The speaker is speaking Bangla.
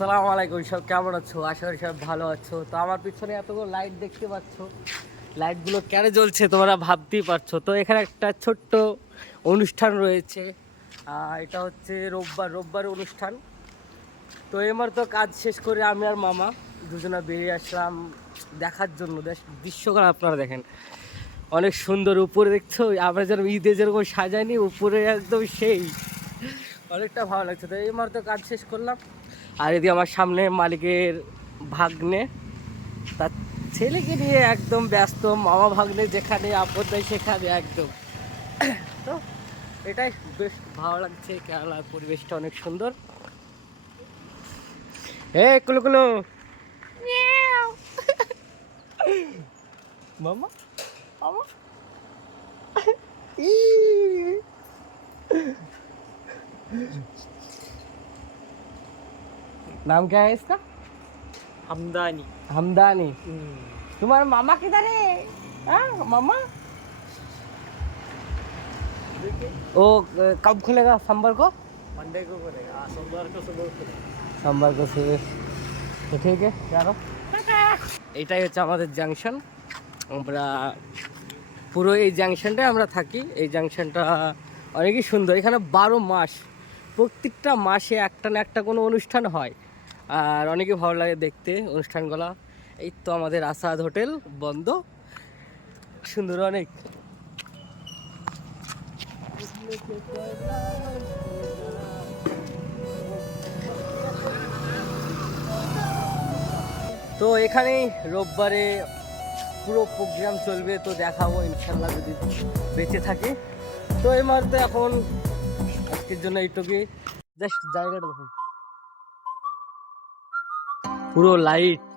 আসসালামু আলাইকুম, সব কেমন আছো? আশা করি সব ভালো আছো। তো আমার পিছনে এতগুলো লাইট দেখতে পাচ্ছ, লাইটগুলো কেন জ্বলছে তোমরা ভাবতেই পারছো। তো এখানে একটা ছোট্ট অনুষ্ঠান রয়েছে, এটা হচ্ছে রোববার অনুষ্ঠান। তো এবার তো কাজ শেষ করে আমি আর মামা দুজনে বেরিয়ে আসলাম দেখার জন্য। দৃশ্যগুলো আপনারা দেখেন, অনেক সুন্দর। উপরে দেখছো আমরা যেন ঈদে যেরকম সাজাইনি, উপরে একদম সেই অনেকটা ভালো লাগছে। তো এই মুহূর্তে কাজ শেষ করলাম। আর এদিকে আমার সামনে মালিকের ভাগ্নে তার ছেলেকে নিয়ে একদম ব্যস্ত। মামা ভাগ্নে যেখানে আপদ নাই সেখানে একদম। তো এটাই বেশ ভালো লাগছে, কেরালার পরিবেশটা অনেক সুন্দর। হে কুলু কুলু মামা মামা नाम क्या है इसका? हमदानी। हमदानी। तुम्हारा मामा किधर है? हाँ मामा वो कब खुलेगा? सोमवार को? मंडे को करेगा। सोमवार को सुबह खुलेगा। সোমবার को सुबह। তো ঠিক আছে চলো। এটাই হচ্ছে আমাদের জাংশন। আমরা পুরো এই জাংশনটায় আমরা থাকি। এই জাংশনটা অনেকই সুন্দর। এখানে 12 মাস প্রত্যেকটা মাসে একটা না একটা কোনো অনুষ্ঠান হয়, আর অনেকই ভালো লাগে দেখতে অনুষ্ঠানগুলো। এই তো আমাদের আসাদ হোটেল বন্ধ, সুন্দর অনেক। তো এখানেই রোববারে পুরো প্রোগ্রাম চলবে, তো দেখাবো ইনশাল্লাহ যদি বেঁচে থাকে। তো এই মুহূর্তে এখন আজকের জন্য এইটুকুই। জাস্ট জায়গাটা দেখুন, পুরো লাইট।